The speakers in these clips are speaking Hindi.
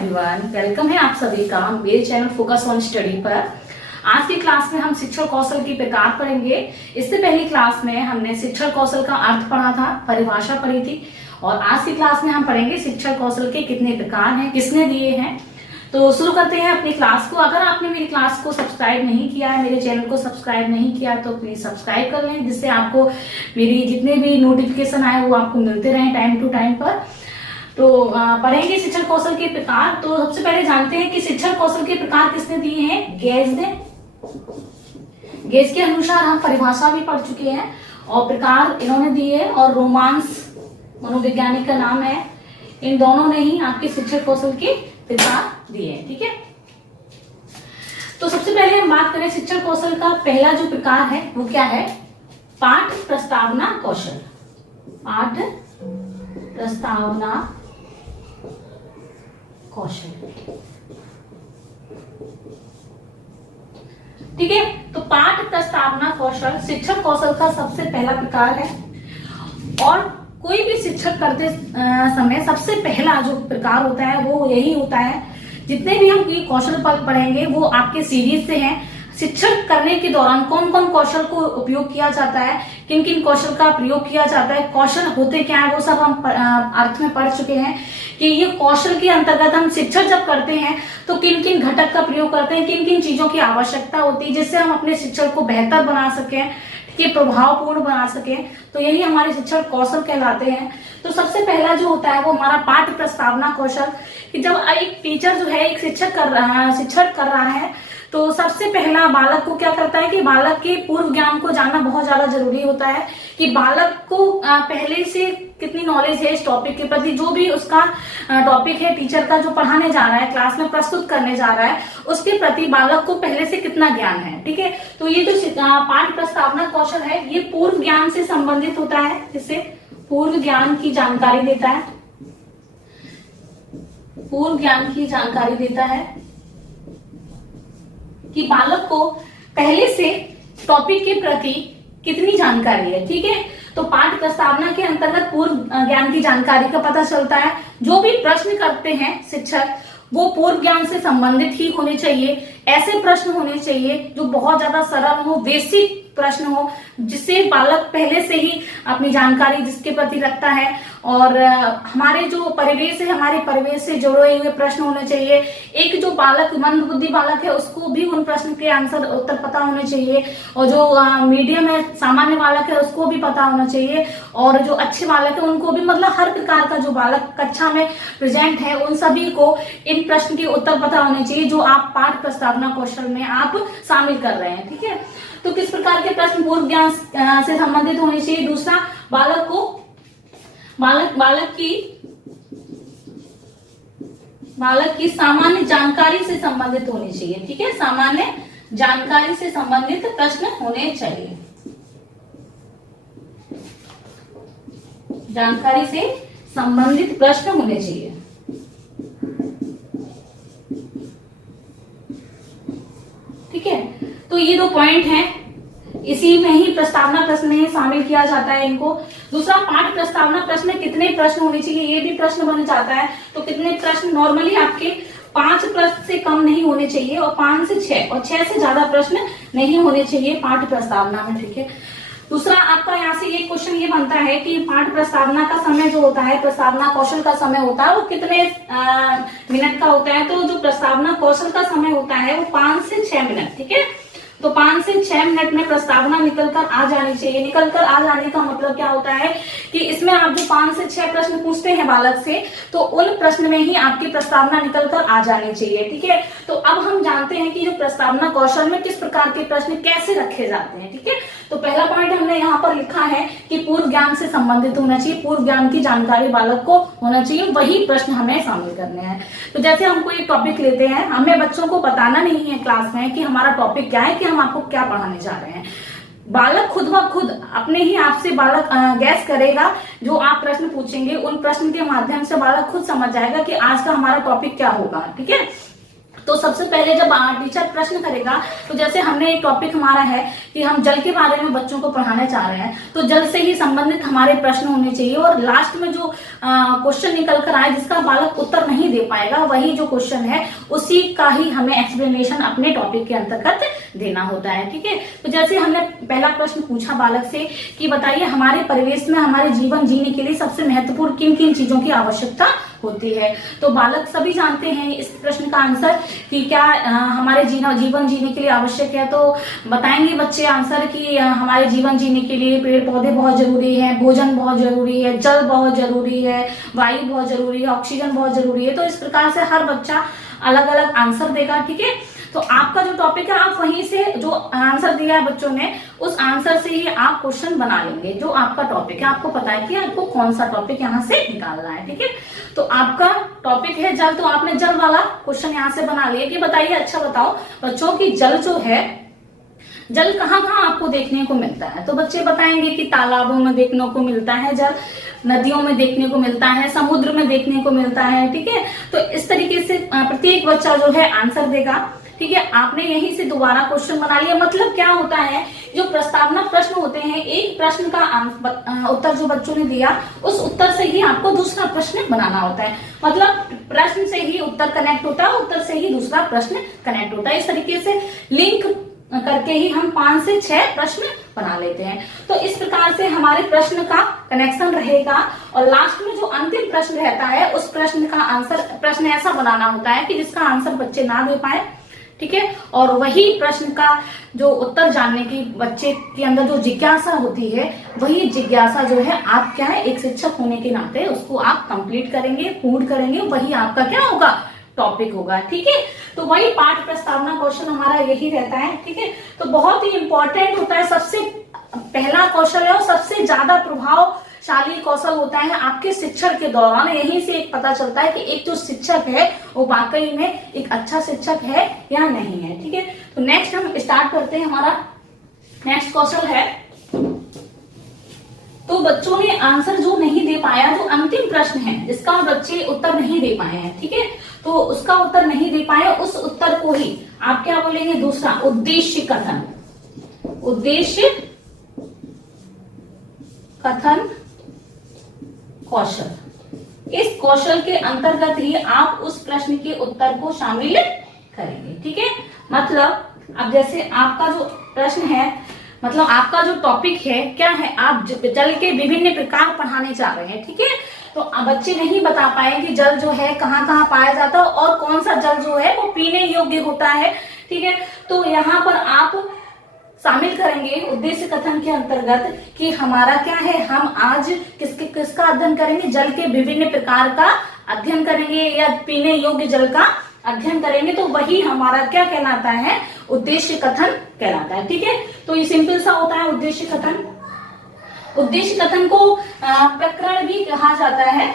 एवरीवन, वेलकम है आप सभी का मेरे चैनल फोकस ऑन स्टडी पर। आज की क्लास में हम शिक्षण कौशल की प्रकार पढ़ेंगे। इससे पहली क्लास में हमने शिक्षण कौशल का अर्थ पढ़ा था, परिभाषा पढ़ी थी, और आज की क्लास में हम पढ़ेंगे शिक्षण कौशल के कितने प्रकार हैं, किसने दिए हैं। तो शुरू करते हैं अपनी क्लास को। अगर आपने मेरी क्लास को सब्सक्राइब नहीं किया है, मेरे चैनल को सब्सक्राइब नहीं किया, तो प्लीज सब्सक्राइब कर लें, जिससे आपको मेरी जितने भी नोटिफिकेशन आए वो आपको मिलते रहे टाइम टू टाइम पर। तो पढ़ेंगे शिक्षण कौशल के प्रकार। तो सबसे पहले जानते हैं कि शिक्षण कौशल के प्रकार किसने दिए हैं। गेज ने। गेज के अनुसार हम परिभाषा भी पढ़ चुके हैं और प्रकार इन्होंने दिए, और रोमांस मनोवैज्ञानिक का नाम है। इन दोनों ने ही आपके शिक्षण कौशल के प्रकार दिए हैं। ठीक है, तो सबसे पहले हम बात करें शिक्षण कौशल का पहला जो प्रकार है वो क्या है। पाठ प्रस्तावना कौशल। पाठ प्रस्तावना कौशल। ठीक है, तो पाठ प्रस्तावना कौशल शिक्षण कौशल का सबसे पहला प्रकार है, और कोई भी शिक्षक करते समय सबसे पहला जो प्रकार होता है वो यही होता है। जितने भी हम ये कौशल पढ़ेंगे वो आपके सीरीज से हैं। शिक्षण करने के दौरान कौन कौन कौशल को उपयोग किया जाता है, किन किन कौशल का प्रयोग किया जाता है, कौशल होते क्या है, वो सब हम अर्थ में पढ़ चुके हैं कि ये कौशल के अंतर्गत हम शिक्षण जब करते हैं तो किन किन घटक का प्रयोग करते हैं, किन किन चीजों की आवश्यकता होती है, जिससे हम अपने शिक्षण को बेहतर बना सकें, कि प्रभावपूर्ण बना सके। तो यही हमारे शिक्षण कौशल कहलाते हैं। तो सबसे पहला जो होता है वो हमारा पाठ प्रस्तावना कौशल, कि जब एक टीचर जो है एक शिक्षक कर रहा है तो सबसे पहला बालक को क्या करता है कि बालक के पूर्व ज्ञान को जानना बहुत ज्यादा जरूरी होता है, कि बालक को पहले से कितनी नॉलेज है इस टॉपिक के प्रति। जो भी उसका टॉपिक है टीचर का जो पढ़ाने जा रहा है, क्लास में प्रस्तुत करने जा रहा है, उसके प्रति बालक को पहले से कितना ज्ञान है। ठीक है, तो ये जो पाठ प्रस्तावना कौशल है ये पूर्व ज्ञान से संबंधित होता है, जिससे पूर्व ज्ञान की जानकारी देता है। पूर्व ज्ञान की जानकारी देता है कि बालक को पहले से टॉपिक के प्रति कितनी जानकारी है। ठीक है, तो पाठ प्रस्तावना के अंतर्गत पूर्व ज्ञान की जानकारी का पता चलता है। जो भी प्रश्न करते हैं शिक्षक वो पूर्व ज्ञान से संबंधित ही होने चाहिए। ऐसे प्रश्न होने चाहिए जो बहुत ज्यादा सरल हो, बेसिक प्रश्न हो, जिससे बालक पहले से ही अपनी जानकारी जिसके प्रति रखता है, और हमारे जो परिवेश है, हमारे परिवेश से जुड़े हुए प्रश्न होने चाहिए। एक जो बालक मंद बुद्धि बालक है उसको भी उन प्रश्न के आंसर उत्तर पता होने चाहिए, और जो मीडियम है सामान्य बालक है उसको भी पता होना चाहिए, और जो अच्छे बालक है उनको भी, मतलब हर प्रकार का जो बालक कक्षा में प्रेजेंट है उन सभी को इन प्रश्न के उत्तर पता होने चाहिए जो आप पाठ प्रस्तावना कौशल में आप शामिल कर रहे हैं। ठीक है, तो किस प्रकार के प्रश्न पूर्व ज्ञान से संबंधित होने चाहिए। दूसरा, बालक की सामान्य जानकारी से संबंधित होनी चाहिए। ठीक है, सामान्य जानकारी से संबंधित प्रश्न होने चाहिए। जानकारी से संबंधित प्रश्न होने चाहिए। ठीक है, तो ये दो पॉइंट हैं, इसी में ही प्रस्तावना प्रश्न में शामिल किया जाता है इनको। दूसरा, पाठ प्रस्तावना प्रश्न में कितने प्रश्न होने चाहिए, ये भी प्रश्न बन जाता है। तो कितने प्रश्न, नॉर्मली आपके 5 प्रश्न से कम नहीं होने चाहिए, और 5 से 6 और 6 से ज्यादा प्रश्न नहीं होने चाहिए पाठ प्रस्तावना में। ठीक है, दूसरा आपका यहाँ से ये क्वेश्चन ये बनता है कि पाठ प्रस्तावना का समय जो होता है, प्रस्तावना कौशल का समय होता है वो कितने मिनट का होता है। तो जो प्रस्तावना कौशल का समय होता है वो 5 से 6 मिनट। ठीक है, तो 5 से 6 मिनट में प्रस्तावना निकलकर आ जानी चाहिए। निकलकर आ जाने का मतलब क्या होता है कि इसमें आप जो 5 से 6 प्रश्न पूछते हैं बालक से, तो उन प्रश्न में ही आपकी प्रस्तावना निकलकर आ जानी चाहिए। ठीक है, तो अब हम जानते हैं कि जो प्रस्तावना कौशल में किस प्रकार के प्रश्न कैसे रखे जाते हैं। ठीक है, तो पहला पॉइंट हमने यहाँ पर लिखा है कि पूर्व ज्ञान से संबंधित होना चाहिए, पूर्व ज्ञान की जानकारी बालक को होना चाहिए, वही प्रश्न हमें शामिल करने हैं। तो जैसे हम कोई टॉपिक लेते हैं, हमें बच्चों को बताना नहीं है क्लास में कि हमारा टॉपिक क्या है, कि हम आपको क्या पढ़ाने जा रहे हैं। बालक खुद ब खुद अपने ही आप से बालक गैस करेगा। जो आप प्रश्न पूछेंगे उन प्रश्न के माध्यम से बालक खुद समझ जाएगा कि आज का हमारा टॉपिक क्या होगा। ठीक है, तो सबसे पहले जब टीचर प्रश्न करेगा, तो जैसे हमने एक टॉपिक हमारा है कि हम जल के बारे में बच्चों को पढ़ाने चाह रहे हैं, तो जल से ही संबंधित हमारे प्रश्न होने चाहिए, और लास्ट में जो क्वेश्चन निकल कर आए जिसका बालक उत्तर नहीं दे पाएगा, वही जो क्वेश्चन है उसी का ही हमें एक्सप्लेनेशन अपने टॉपिक के अंतर्गत देना होता है। ठीक है, तो जैसे हमने पहला प्रश्न पूछा बालक से कि बताइए हमारे परिवेश में हमारे जीवन जीने के लिए सबसे महत्वपूर्ण किन किन चीजों की आवश्यकता होती है। तो बालक सभी जानते हैं इस प्रश्न का आंसर कि क्या हमारे जीवन जीने के लिए आवश्यक है। तो बताएंगे बच्चे आंसर कि हमारे जीवन जीने के लिए पेड़ पौधे बहुत जरूरी है, भोजन बहुत जरूरी है, जल बहुत जरूरी है, वायु बहुत जरूरी है, ऑक्सीजन बहुत जरूरी है। तो इस प्रकार से हर बच्चा अलग अलग आंसर देगा। ठीक है, तो आपका जो टॉपिक है आप वहीं से जो आंसर दिया है बच्चों ने उस आंसर से ही आप क्वेश्चन बना लेंगे। जो आपका टॉपिक है आपको पता है कि आपको कौन सा टॉपिक यहाँ से निकालना है। ठीक है, तो आपका टॉपिक है जल, तो आपने जल वाला क्वेश्चन यहाँ से बना लिया कि बताइए अच्छा बताओ बच्चों की जल जो है, जल कहाँ कहाँ आपको देखने को मिलता है। तो बच्चे बताएंगे कि तालाबों में देखने को मिलता है जल, नदियों में देखने को मिलता है, समुद्र में देखने को मिलता है। ठीक है, तो इस तरीके से प्रत्येक बच्चा जो है आंसर देगा। ठीक है, आपने यहीं से दोबारा क्वेश्चन बना लिया। मतलब क्या होता है, जो प्रस्तावना प्रश्न होते हैं, एक प्रश्न का उत्तर जो बच्चों ने दिया उस उत्तर से ही आपको दूसरा प्रश्न बनाना होता है। मतलब प्रश्न से ही उत्तर कनेक्ट होता है, उत्तर से ही दूसरा प्रश्न कनेक्ट होता है। इस तरीके से लिंक करके ही हम 5 से 6 प्रश्न बना लेते हैं। तो इस प्रकार से हमारे प्रश्न का कनेक्शन रहेगा, और लास्ट में जो अंतिम प्रश्न रहता है उस प्रश्न का आंसर, प्रश्न ऐसा बनाना होता है कि जिसका आंसर बच्चे ना दे पाए। ठीक है, और वही प्रश्न का जो उत्तर जानने की बच्चे के अंदर जो जिज्ञासा होती है, वही जिज्ञासा जो है आप क्या है, एक शिक्षक होने के नाते उसको आप कंप्लीट करेंगे, पूर्ण करेंगे, वही आपका क्या होगा, टॉपिक होगा। ठीक है, तो वही पाठ प्रस्तावना क्वेश्चन हमारा यही रहता है। ठीक है, तो बहुत ही इंपॉर्टेंट होता है, सबसे पहला कौशल है और सबसे ज्यादा प्रभावशाली कौशल होता है आपके शिक्षण के दौरान। यहीं से एक पता चलता है कि एक जो शिक्षक है वो वाकई में एक अच्छा शिक्षक है या नहीं है। ठीक है, तो नेक्स्ट हम स्टार्ट करते हैं। हमारा नेक्स्ट कौशल है, तो बच्चों ने आंसर जो नहीं दे पाया, जो अंतिम प्रश्न है जिसका बच्चे उत्तर नहीं दे पाए हैं, ठीक है, तो उसका उत्तर नहीं दे पाए, उस उत्तर को ही आप क्या बोलेंगे, दूसरा उद्देश्य कथन। उद्देश्य कथन कौशल, इस कौशल के अंतर्गत ही आप उस प्रश्न के उत्तर को शामिल करेंगे। ठीक है, मतलब अब जैसे आपका जो प्रश्न है, मतलब आपका जो टॉपिक है क्या है, आप जल के विभिन्न प्रकार पढ़ाने चाह रहे हैं। ठीक है, तो बच्चे नहीं बता पाए कि जल जो है कहाँ कहाँ पाया जाता है और कौन सा जल जो है वो पीने योग्य होता है। ठीक है, तो यहाँ पर आप शामिल करेंगे उद्देश्य कथन के अंतर्गत कि हमारा क्या है, हम आज किसका अध्ययन करेंगे, जल के विभिन्न प्रकार का अध्ययन करेंगे या पीने योग्य जल का अध्ययन करेंगे। तो वही हमारा क्या कहलाता है, उद्देश्य कथन कहलाता है। ठीक है, तो ये सिंपल सा होता है उद्देश्य कथन। उद्देश्य कथन को प्रकरण भी कहा जाता है।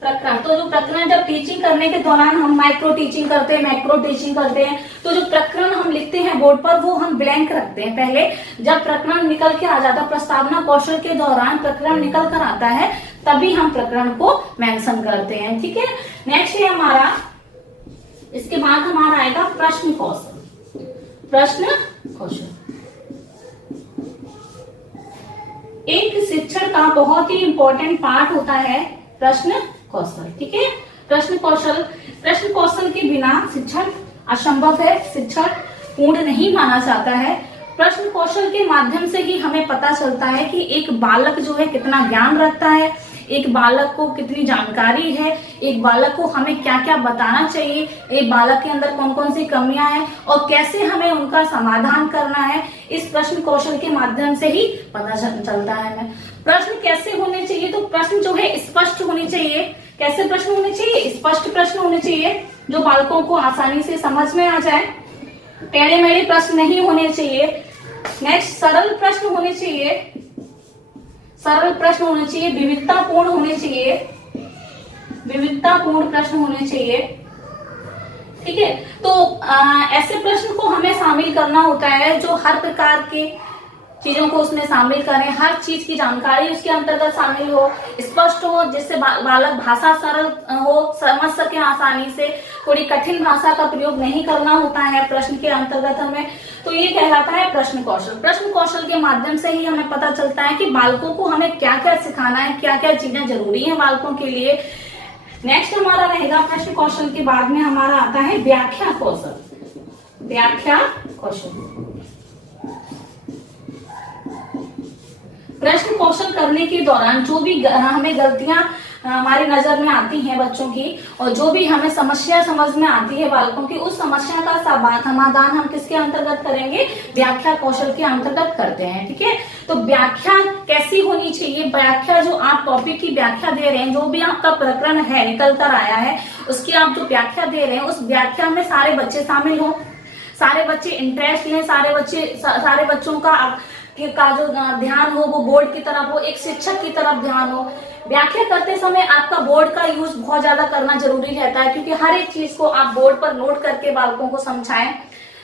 प्रकरण, तो जो प्रकरण जब टीचिंग करने के दौरान हम माइक्रो टीचिंग करते हैं, मैक्रो टीचिंग करते हैं, तो जो प्रकरण हम लिखते हैं बोर्ड पर वो हम ब्लैंक रखते हैं। पहले जब प्रकरण निकल के आ जाता है, प्रस्तावना कौशल के दौरान प्रकरण निकल कर आता है, तभी हम प्रकरण को मेंशन करते हैं। ठीक है, नेक्स्ट है हमारा, इसके बाद हमारा आएगा प्रश्न कौशल। प्रश्न कौशल एक शिक्षण का बहुत ही इंपॉर्टेंट पार्ट होता है, प्रश्न कौशल। ठीक है, प्रश्न कौशल के बिना शिक्षण असंभव है, शिक्षण पूर्ण नहीं माना जाता है। प्रश्न कौशल के माध्यम से ही हमें पता चलता है कि एक बालक जो है कितना ज्ञान रखता है, एक बालक को कितनी जानकारी है, एक बालक को हमें क्या क्या बताना चाहिए, एक बालक के अंदर कौन कौन सी कमियां हैं और कैसे हमें उनका समाधान करना है। इस प्रश्न कौशल के माध्यम से ही पता चलता है हमें। प्रश्न कैसे होने चाहिए, तो प्रश्न जो है स्पष्ट होने चाहिए। कैसे प्रश्न होने चाहिए, स्पष्ट प्रश्न होने चाहिए जो बालकों को आसानी से समझ में आ जाए। टेढ़े मेढ़े प्रश्न नहीं होने चाहिए। नेक्स्ट, सरल प्रश्न होने चाहिए। सरल प्रश्न होने चाहिए, विविधतापूर्ण होने चाहिए, विविधतापूर्ण प्रश्न होने चाहिए। ठीक है, तो ऐसे प्रश्न को हमें शामिल करना होता है जो हर प्रकार के चीजों को उसमें शामिल करें, हर चीज की जानकारी उसके अंतर्गत शामिल हो, स्पष्ट हो, जिससे बालक भाषा सरल हो, समझ सके आसानी से, थोड़ी कठिन भाषा का प्रयोग नहीं करना होता है प्रश्न के अंतर्गत हमें। तो ये कहलाता है प्रश्न कौशल। प्रश्न कौशल के माध्यम से ही हमें पता चलता है कि बालकों को हमें क्या क्या सिखाना है, क्या क्या चीजें जरूरी है बालकों के लिए। नेक्स्ट हमारा रहेगा प्रश्न कौशल के बाद में हमारा आता है व्याख्या कौशल। व्याख्या कौशल, प्रश्न कौशल करने के दौरान जो भी हमें गलतियां हमारी नजर में आती हैं बच्चों की, और जो भी हमें समस्या समझ में आती है बालकों की, उस समस्या का समाधान हम किसके अंतर्गत करेंगे? व्याख्या कौशल के अंतर्गत करते हैं। ठीक है, तो व्याख्या कैसी होनी चाहिए? व्याख्या, जो आप टॉपिक की व्याख्या दे रहे हैं, जो भी आपका प्रकरण है निकल कर आया है, उसकी आप जो व्याख्या दे रहे हैं, उस व्याख्या में सारे बच्चे शामिल हो, सारे बच्चे इंटरेस्ट लें, सारे बच्चों का जो ध्यान हो वो बोर्ड की तरफ हो, एक शिक्षक की तरफ ध्यान हो। व्याख्या करते समय आपका बोर्ड का यूज बहुत ज्यादा करना जरूरी रहता है, क्योंकि हर एक चीज को आप बोर्ड पर नोट करके बालकों को समझाएं,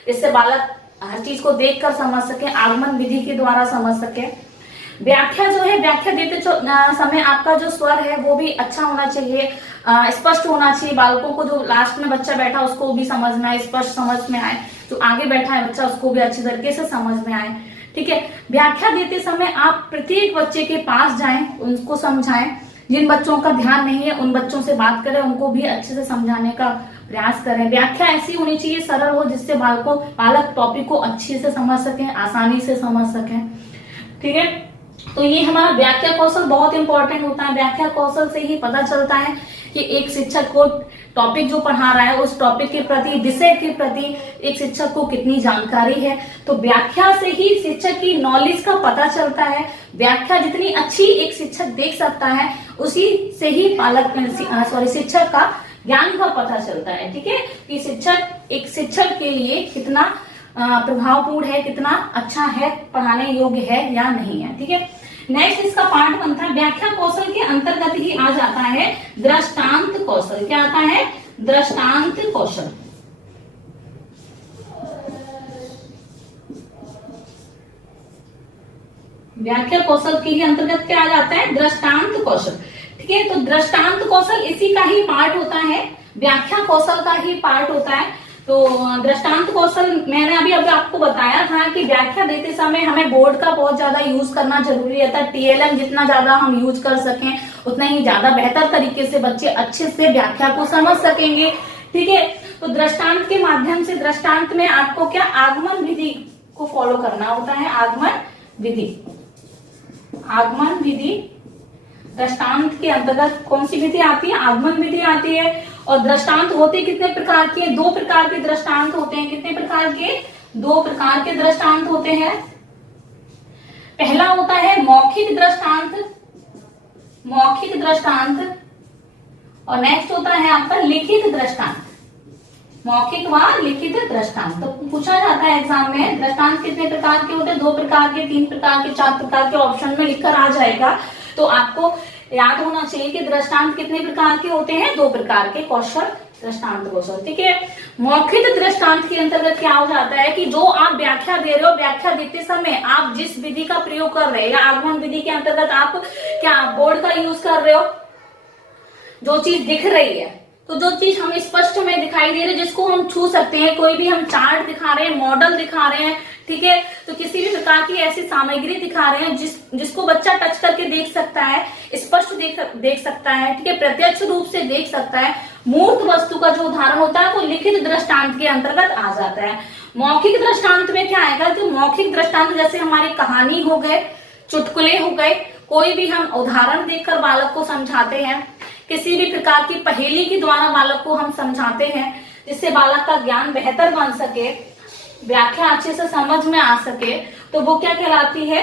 इससे बालक हर चीज को देखकर समझ सके, आगमन विधि के द्वारा समझ सके। व्याख्या जो है, व्याख्या देते समय आपका जो स्वर है वो भी अच्छा होना चाहिए, स्पष्ट होना चाहिए। बालकों को, जो लास्ट में बच्चा बैठा उसको भी समझ में आए, स्पष्ट समझ में आए, जो आगे बैठा है बच्चा उसको भी अच्छी तरीके से समझ में आए। ठीक है, व्याख्या देते समय आप प्रत्येक बच्चे के पास जाएं, उनको समझाएं। जिन बच्चों का ध्यान नहीं है उन बच्चों से बात करें, उनको भी अच्छे से समझाने का प्रयास करें। व्याख्या ऐसी होनी चाहिए, सरल हो, जिससे बालक टॉपिक को अच्छे से समझ सकें, आसानी से समझ सकें। ठीक है, तो ये हमारा व्याख्या कौशल बहुत इंपॉर्टेंट होता है। व्याख्या कौशल से ही पता चलता है कि एक शिक्षक को टॉपिक जो पढ़ा रहा है उस टॉपिक के प्रति, विषय के प्रति एक शिक्षक को कितनी जानकारी है। तो व्याख्या से ही शिक्षक की नॉलेज का पता चलता है। व्याख्या जितनी अच्छी एक शिक्षक देख सकता है, उसी से ही शिक्षक का ज्ञान का पता चलता है। ठीक है, कि एक शिक्षक के लिए कितना प्रभावपूर्ण है, कितना अच्छा है, पढ़ाने योग्य है या नहीं है। ठीक है, नेक्स्ट इसका पार्ट बनता है व्याख्या कौशल के अंतर्गत ही आ जाता है दृष्टांत कौशल। क्या आता है? दृष्टांत कौशल। व्याख्या कौशल के ही अंतर्गत क्या आ जाता है? दृष्टांत कौशल। ठीक है, तो दृष्टांत कौशल इसी का ही पार्ट होता है, व्याख्या कौशल का ही पार्ट होता है। तो दृष्टांत कौशल मैंने अभी आपको बताया था कि व्याख्या देते समय हमें बोर्ड का बहुत ज्यादा यूज करना जरूरी रहता है। टीएलएम जितना ज्यादा हम यूज कर सकें उतना ही ज्यादा बेहतर तरीके से बच्चे अच्छे से व्याख्या को समझ सकेंगे। ठीक है, तो दृष्टांत के माध्यम से, दृष्टांत में आपको क्या आगमन विधि को फॉलो करना होता है। आगमन विधि, आगमन विधि दृष्टांत के अंतर्गत कौन सी विधि आती है? आगमन विधि आती है। और दृष्टांत होते कितने प्रकार के? 2 प्रकार के दृष्टांत होते हैं। कितने प्रकार के? 2 प्रकार के दृष्टांत होते हैं। पहला होता है मौखिक दृष्टांत, मौखिक दृष्टांत, और नेक्स्ट होता है आपका लिखित दृष्टांत, मौखिक व लिखित दृष्टांत। तो पूछा जाता है एग्जाम में दृष्टांत कितने प्रकार के होते हैं? 2 प्रकार के, 3 प्रकार के, 4 प्रकार के ऑप्शन में लिखकर आ जाएगा। तो आपको याद होना चाहिए कि दृष्टांत कितने प्रकार के होते हैं? 2 प्रकार के कौशल, दृष्टांत कौशल। ठीक है, मौखिक दृष्टांत के अंतर्गत क्या हो जाता है कि जो आप व्याख्या दे रहे हो, व्याख्या देते समय आप जिस विधि का प्रयोग कर रहे हैं, या आगमन विधि के अंतर्गत आप क्या बोर्ड का यूज कर रहे हो, जो चीज दिख रही है, तो जो चीज हमें स्पष्ट में दिखाई दे रही है, जिसको हम छू सकते हैं, कोई भी हम चार्ट दिखा रहे हैं, मॉडल दिखा रहे हैं, ठीक है, तो किसी भी प्रकार की ऐसी सामग्री दिखा रहे हैं जिसको बच्चा टच करके देख सकता है, स्पष्ट देख सकता है, ठीक है, प्रत्यक्ष रूप से देख सकता है। मूर्त वस्तु का जो उदाहरण होता है वो लिखित दृष्टांत के अंतर्गत आ जाता है। मौखिक दृष्टांत में क्या आएगा? तो मौखिक दृष्टांत जैसे हमारी कहानी हो गए, चुटकुले हो गए, कोई भी हम उदाहरण देखकर बालक को समझाते हैं, किसी भी प्रकार की पहेली के द्वारा बालक को हम समझाते हैं, जिससे बालक का ज्ञान बेहतर बन सके, व्याख्या अच्छे से समझ में आ सके, तो वो क्या कहलाती है?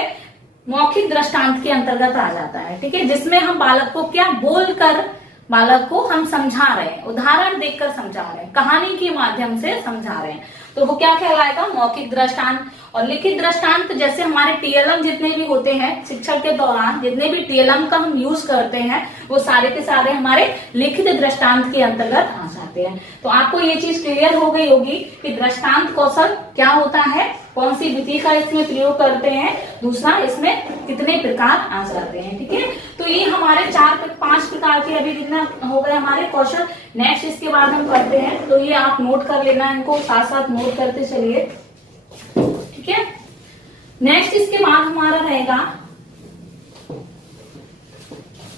मौखिक दृष्टांत के अंतर्गत आ जाता है। ठीक है, जिसमें हम बालक को क्या बोलकर बालक को हम समझा रहे हैं, उदाहरण देखकर समझा रहे हैं, कहानी के माध्यम से समझा रहे हैं, तो वो क्या कहलाएगा? मौखिक दृष्टांत। और लिखित दृष्टांत जैसे हमारे टीएलएम जितने भी होते हैं शिक्षण के दौरान, जितने भी टीएलएम का हम यूज करते हैं, वो सारे के सारे हमारे लिखित दृष्टांत के अंतर्गत आ जाते हैं। जाते हैं। तो आपको ये चीज क्लियर हो गई होगी कि दृष्टांत कौशल क्या होता है, कौन सी विधि का इसमें प्रयोग करते हैं, दूसरा इसमें कितने प्रकार आ जाते हैं। ठीक है, तो ये हमारे 4-5 प्रकार के अभी कितना हो गए हमारे कौशल। नेक्स्ट इसके बाद हम करते हैं, तो ये आप नोट कर लेना, इनको साथ साथ नोट करते चलिए। ठीक है, नेक्स्ट इसके बाद हमारा रहेगा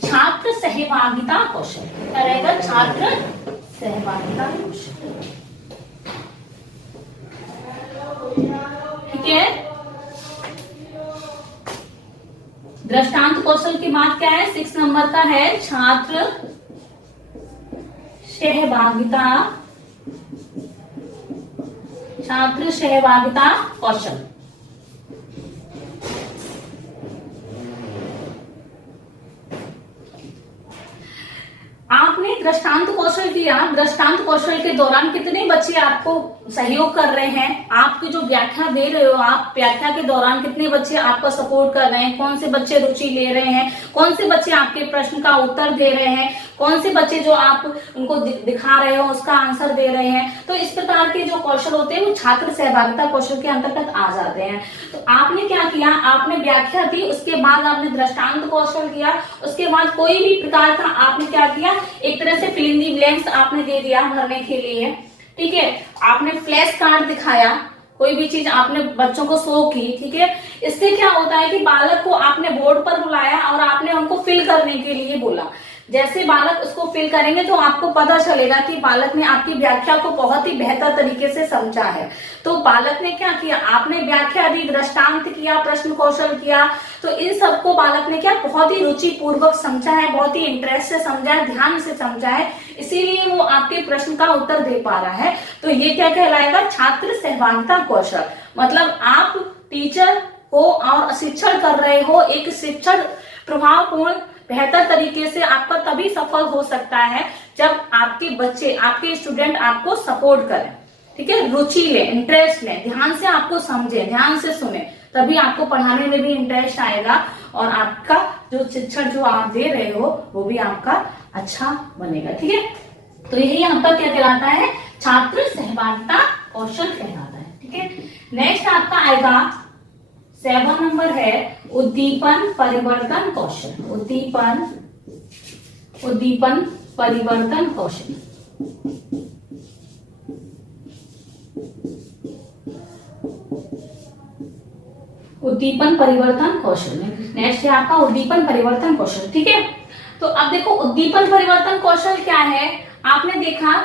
छात्र सहभागिता कौशल। क्या रहेगा? छात्र सहभागिता कौशल। ठीक है, दृष्टांत कौशल के बाद क्या है? 6 नंबर का है छात्र सहभागिता, छात्र सहभागिता कौशल। आपने दृष्टांत कौशल किया, दृष्टांत कौशल के दौरान कितने बच्चे आपको सहयोग कर रहे हैं? आपकी जो व्याख्या दे रहे हो, आप व्याख्या के दौरान कितने बच्चे आपका सपोर्ट कर रहे हैं? कौन से बच्चे रुचि ले रहे हैं? कौन से बच्चे आपके प्रश्न का उत्तर दे रहे हैं? कौन से बच्चे जो आप उनको दिखा रहे हो उसका आंसर दे रहे हैं? तो इस प्रकार के जो कौशल होते हैं वो छात्र सहभागिता कौशल के अंतर्गत आ जाते हैं। तो आपने क्या किया? आपने व्याख्या दी, उसके बाद आपने दृष्टांत कौशल किया, उसके बाद कोई भी प्रकार का आपने क्या किया? एक तरह से फिल इन दी ब्लैंक्स आपने दे दिया भरने के लिए। ठीक है, आपने फ्लैश कार्ड दिखाया, कोई भी चीज आपने बच्चों को शो की। ठीक है, इससे क्या होता है कि बालक को आपने बोर्ड पर बुलाया और आपने उनको फिल करने के लिए बोला। जैसे बालक उसको फिल करेंगे तो आपको पता चलेगा कि बालक ने आपकी व्याख्या को बहुत ही बेहतर तरीके से समझा है। तो बालक ने क्या किया? आपने व्याख्या दी, दृष्टांत किया, प्रश्न कौशल किया, तो इन सबको बालक ने क्या बहुत ही रुचि पूर्वक समझा है, बहुत ही इंटरेस्ट से समझा है, ध्यान से समझा है, इसीलिए वो आपके प्रश्न का उत्तर दे पा रहा है। तो ये क्या कहलाएगा? छात्र सहभागिता कौशल। मतलब आप टीचर हो और शिक्षण कर रहे हो, एक शिक्षण प्रभावपूर्ण बेहतर तरीके से आपका तभी सफल हो सकता है जब आपके बच्चे, आपके स्टूडेंट आपको सपोर्ट करें। ठीक है, रुचि ले, इंटरेस्ट ले, ध्यान से आपको समझे, ध्यान से सुने, तभी आपको पढ़ाने में भी इंटरेस्ट आएगा और आपका जो शिक्षण जो आप दे रहे हो वो भी आपका अच्छा बनेगा। ठीक है, तो यही यहाँ पर क्या कहलाता है? छात्र सहभागिता कौशल कहलाता है। ठीक है, नेक्स्ट आपका आएगा 7 नंबर है उद्दीपन परिवर्तन कौशल। उद्दीपन परिवर्तन कौशल। उद्दीपन परिवर्तन कौशल। नेक्स्ट है आपका उद्दीपन परिवर्तन कौशल। ठीक है, तो अब देखो उद्दीपन परिवर्तन कौशल क्या है? आपने देखा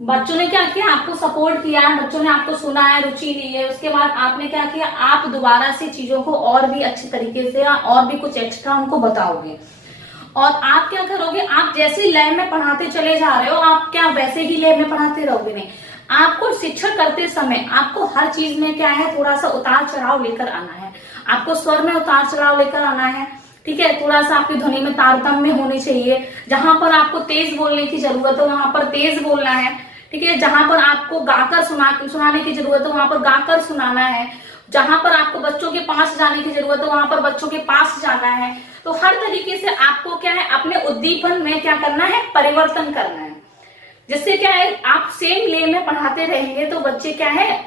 बच्चों ने क्या किया? आपको सपोर्ट किया, बच्चों ने आपको सुना है, रुचि ली है, उसके बाद आपने क्या किया? आप दोबारा से चीजों को और भी अच्छे तरीके से और भी कुछ एक्स्ट्रा उनको बताओगे। और आप क्या करोगे? आप जैसे लय में पढ़ाते चले जा रहे हो, आप क्या वैसे ही लय में पढ़ाते रहोगे? नहीं, आपको शिक्षण करते समय आपको हर चीज में क्या है? थोड़ा सा उतार चढ़ाव लेकर आना है। आपको स्वर में उतार चढ़ाव लेकर आना है। ठीक है, थोड़ा सा आपकी ध्वनि में तारतम्य होनी चाहिए। जहां पर आपको तेज बोलने की जरूरत है वहां पर तेज बोलना है। ठीक है, जहां पर आपको गाकर सुनाने की जरूरत है वहां पर गाकर सुनाना है। जहां पर आपको बच्चों के पास जाने की जरूरत है वहां पर बच्चों के पास जाना है। तो हर तरीके से आपको क्या है? अपने उद्दीपन में क्या करना है? परिवर्तन करना है। जिससे क्या है? आप सेम ले में पढ़ाते रहेंगे तो बच्चे क्या है?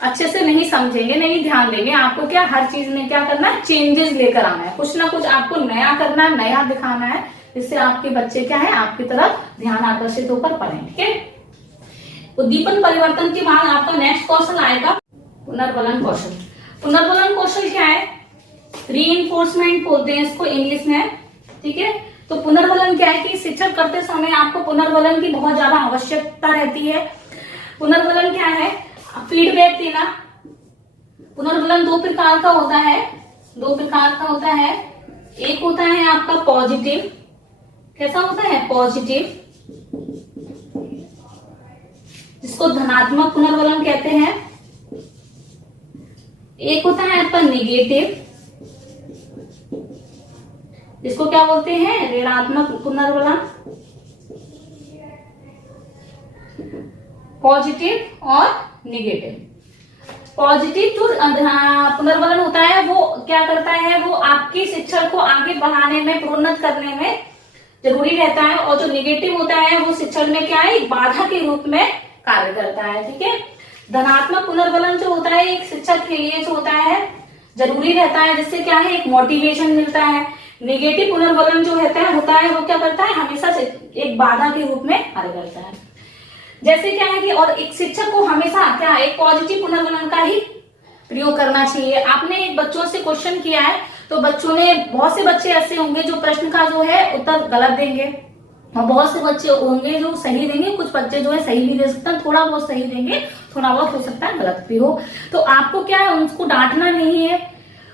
अच्छे से नहीं समझेंगे, नहीं ध्यान देंगे। आपको क्या हर चीज में क्या करना है? चेंजेस लेकर आना है, कुछ ना कुछ आपको नया करना है, नया दिखाना है, जिससे आपके बच्चे क्या है? आपकी तरफ ध्यान आकर्षित होकर पढ़ें। ठीक है, उद्दीपन परिवर्तन के बाद आपका नेक्स्ट कौशल आएगा पुनर्बलन कौशल। पुनर्बलन कौशल क्या है? रीइंफोर्समेंट बोलते हैं इसको इंग्लिश में। ठीक है, तो पुनर्बलन क्या है कि शिक्षण करते समय आपको पुनर्बलन की बहुत ज्यादा आवश्यकता रहती है। पुनर्बलन क्या है? फीडबैक देना। पुनर्बलन 2 प्रकार का होता है, 2 प्रकार का होता है। एक होता है आपका पॉजिटिव। कैसा होता है? पॉजिटिव, जिसको धनात्मक पुनर्बलन कहते हैं। एक होता है आपका निगेटिव, जिसको क्या बोलते हैं? ऋणात्मक पुनर्बलन। पॉजिटिव और निगेटिव। पॉजिटिव जो पुनर्बलन होता है वो क्या करता है? वो आपके शिक्षण को आगे बढ़ाने में, प्रोन्नत करने में जरूरी रहता है, और जो निगेटिव होता है वो शिक्षण में क्या है, एक बाधा के रूप में कार्य करता है। ठीक है, धनात्मक पुनर्बलन जो होता है एक शिक्षक के लिए जो होता है जरूरी रहता है, जिससे क्या है एक मोटिवेशन मिलता है। नेगेटिव पुनर्बलन जो होता है वो क्या करता है, हमेशा एक बाधा के रूप में कार्य करता है। जैसे क्या है कि और एक शिक्षक को हमेशा क्या एक पॉजिटिव पुनर्बलन का ही प्रयोग करना चाहिए। आपने एक बच्चों से क्वेश्चन किया है तो बच्चों ने, बहुत से बच्चे ऐसे होंगे जो प्रश्न का जो है उत्तर गलत देंगे, और बहुत से बच्चे होंगे जो सही देंगे। कुछ बच्चे जो है सही भी दे सकते हैं, थोड़ा बहुत सही देंगे, थोड़ा बहुत हो सकता है गलत भी हो। तो आपको क्या है, उनको डांटना नहीं है,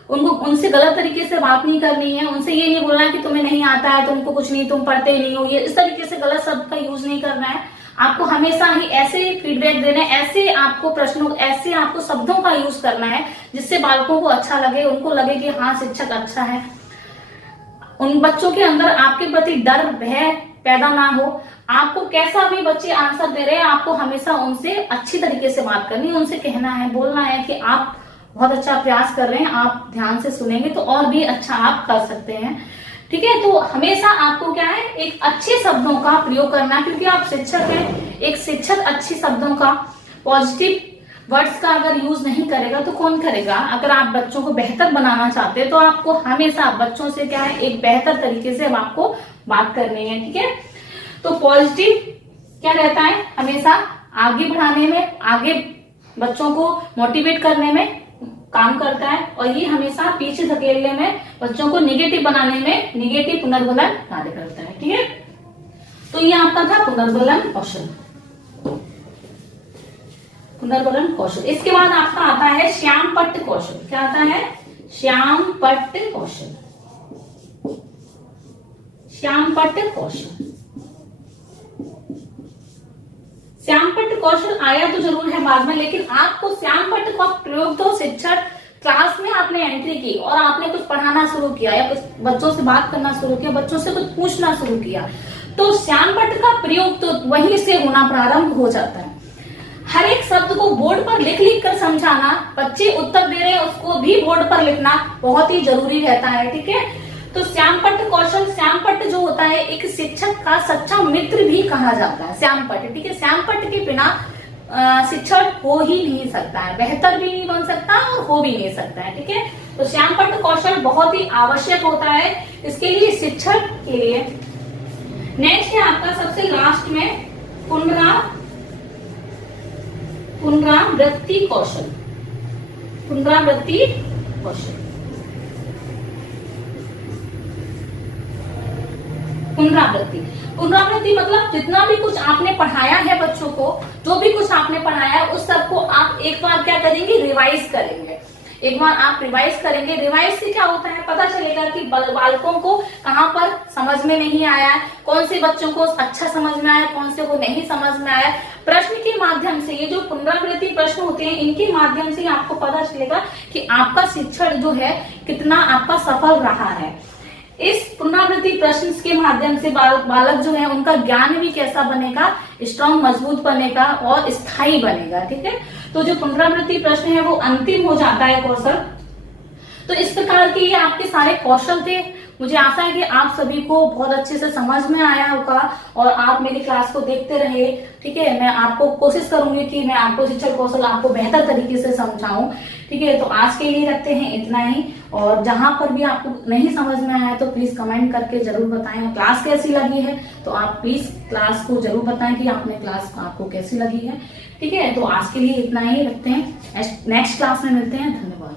उनसे गलत तरीके से बात नहीं करनी है, उनसे ये नहीं बोलना है कि तुम्हें नहीं आता है, तुमको कुछ नहीं, तुम पढ़ते ही नहीं हो, ये इस तरीके से गलत शब्द का यूज नहीं करना है। आपको हमेशा ही ऐसे फीडबैक देना है, ऐसे आपको प्रश्नों, ऐसे आपको शब्दों का यूज करना है जिससे बालकों को अच्छा लगे, उनको लगे कि हाँ शिक्षक अच्छा है। उन बच्चों के अंदर आपके प्रति डर भय पैदा ना हो। आपको कैसा भी बच्चे आंसर दे रहे हैं, आपको हमेशा उनसे अच्छी तरीके से बात करनी है, उनसे कहना है, बोलना है कि आप बहुत अच्छा प्रयास कर रहे हैं, आप ध्यान से सुनेंगे तो और भी अच्छा आप कर सकते हैं। ठीक है, तो हमेशा आपको क्या है एक अच्छे शब्दों का प्रयोग करना, क्योंकि आप शिक्षक हैं। एक शिक्षक अच्छे शब्दों का, पॉजिटिव वर्ड्स का अगर यूज नहीं करेगा तो कौन करेगा। अगर आप बच्चों को बेहतर बनाना चाहते हैं तो आपको हमेशा बच्चों से क्या है एक बेहतर तरीके से आपको बात करनी है। ठीक है, तो पॉजिटिव क्या रहता है, हमेशा आगे बढ़ाने में, आगे बच्चों को मोटिवेट करने में काम करता है, और ये हमेशा पीछे धकेलने में, बच्चों को निगेटिव बनाने में निगेटिव पुनर्बलन कार्य करता है। ठीक है, तो ये आपका था पुनर्बलन कौशल, पुनर्बलन कौशल। इसके बाद आपका आता है श्यामपट्ट कौशल। क्या आता है, श्यामपट्ट कौशल, श्यामपट्ट कौशल। श्यामपट्ट कौशल आया तो जरूर है बाद में, लेकिन आपको श्यामपट्ट का प्रयोग तो शिक्षक क्लास में आपने एंट्री की और आपने कुछ पढ़ाना शुरू किया या कुछ बच्चों से बात करना शुरू किया, बच्चों से कुछ पूछना शुरू किया, तो श्यामपट्ट का प्रयोग तो वहीं से होना प्रारंभ हो जाता है। हर एक शब्द को बोर्ड पर लिख लिख कर समझाना, बच्चे उत्तर दे रहे हैं उसको भी बोर्ड पर लिखना बहुत ही जरूरी रहता है। ठीक है, तो श्यामपट्ट कौशल, श्यामपट्ट जो होता है एक शिक्षक का सच्चा मित्र भी कहा जाता है, श्यामपट्ट। ठीक है, श्यामपट्ट के बिना शिक्षक हो ही नहीं सकता है, बेहतर भी नहीं बन सकता और हो भी नहीं सकता है। ठीक है, तो श्यामपट्ट कौशल बहुत ही आवश्यक होता है इसके लिए, शिक्षक के लिए। नेक्स्ट है आपका सबसे लास्ट में पुनरावृत्ति कौशल, पुनरावृत्ति कौशल। पुनरावृत्ति मतलब जितना भी कुछ आपने पढ़ाया है बच्चों को, जो भी कुछ आपने पढ़ाया है उस सबको आप एक बार क्या करेंगे, रिवाइज करेंगे। एक बार आप रिवाइज करेंगे, रिवाइज से क्या होता है पता चलेगा कि बालकों को कहाँ पर समझ में नहीं आया, कौन से बच्चों को अच्छा समझ में आया, कौन से को नहीं समझ में आया। प्रश्न के माध्यम से, ये जो पुनरावृत्ति प्रश्न होते हैं इनके माध्यम से आपको पता चलेगा कि आपका शिक्षण जो है कितना आपका सफल रहा है। इस पुनरावृत्ति प्रश्न के माध्यम से बालक जो है उनका ज्ञान भी कैसा बनेगा, स्ट्रॉन्ग, मजबूत बनेगा और स्थायी बनेगा। ठीक है, तो जो पुनरावृत्ति प्रश्न है वो अंतिम हो जाता है कौशल। तो इस प्रकार के ये आपके सारे कौशल थे। मुझे आशा है कि आप सभी को बहुत अच्छे से समझ में आया होगा और आप मेरी क्लास को देखते रहे। ठीक है, मैं आपको कोशिश करूंगी कि मैं आपको शिक्षण कौशल आपको बेहतर तरीके से समझाऊं। ठीक है, तो आज के लिए रखते हैं इतना ही, और जहां पर भी आपको नहीं समझ में आया तो प्लीज कमेंट करके जरूर बताएं। क्लास कैसी लगी है तो आप प्लीज क्लास को जरूर बताएं कि आपने क्लास आपको कैसी लगी है। ठीक है, तो आज के लिए इतना ही रखते हैं, नेक्स्ट क्लास में मिलते हैं। धन्यवाद।